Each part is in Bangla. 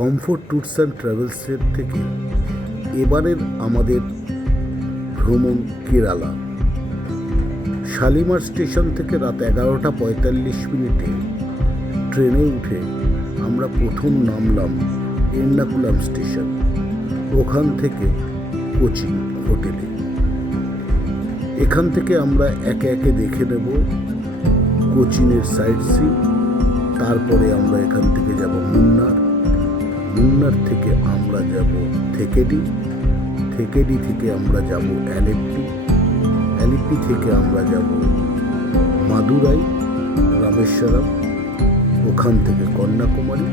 কমফোর্ট ট্যুরস অ্যান্ড ট্রাভেলসের থেকে এবারের আমাদের ভ্রমণ কেরালা। শালিমার স্টেশন থেকে রাত 11:45 ট্রেনে উঠে আমরা প্রথম নামলাম এর্নাকুলাম স্টেশন, ওখান থেকে কোচিন হোটেলে। এখান থেকে আমরা একে একে দেখে নেব কোচিনের সাইট সিন। তারপরে আমরা এখান থেকে যাব মুন্নার, মুন্নার থেকে আমরা যাব থেকেডি, থেকেডি থেকে আমরা যাব অ্যালেপ্পি, অ্যালেপ্পি থেকে আমরা যাব মাদুরাই, রামেশ্বরম, ওখান থেকে কন্যাকুমারী,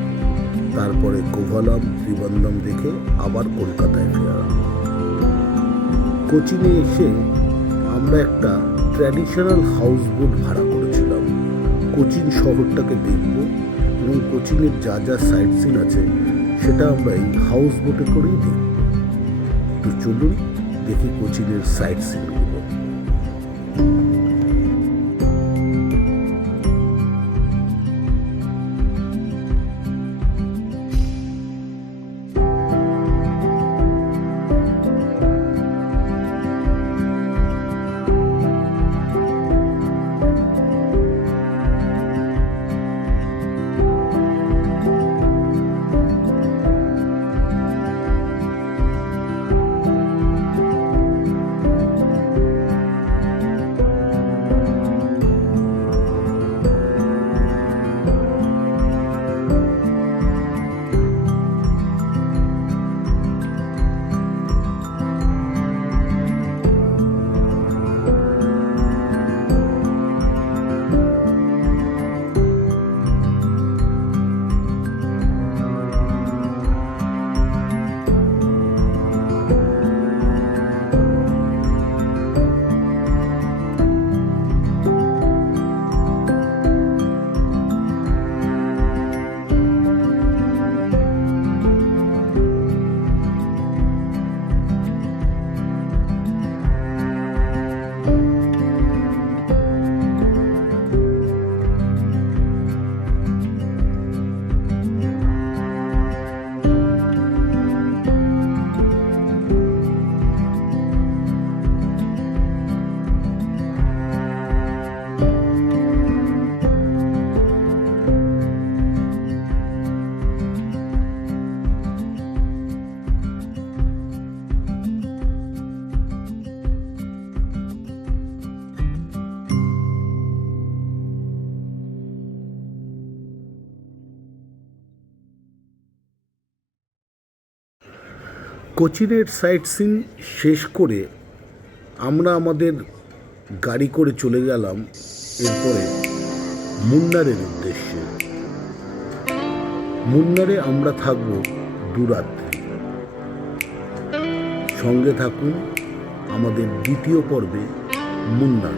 তারপরে কোভালাম, ত্রিবন্দম দেখে আবার কলকাতায় ফেরা। কোচিনে এসে আমরা একটা ট্র্যাডিশনাল হাউস বোট ভাড়া করেছিলাম কোচিন শহরটাকে দেখব এবং কোচিনের যা যা সাইট সিন আছে সেটা আমরা এই হাউস বোটে করেই দেখব। তো চলুন দেখি কোচিনের সাইট সিনগুলো। কোচিনের সাইট সিন শেষ করে আমরা আমাদের গাড়ি করে চলে গেলাম এরপরে মুন্নারের উদ্দেশ্যে। মুন্নারে আমরা থাকব 2 রাত্রি। সঙ্গে থাকুন আমাদের দ্বিতীয় পর্বে মুন্নার।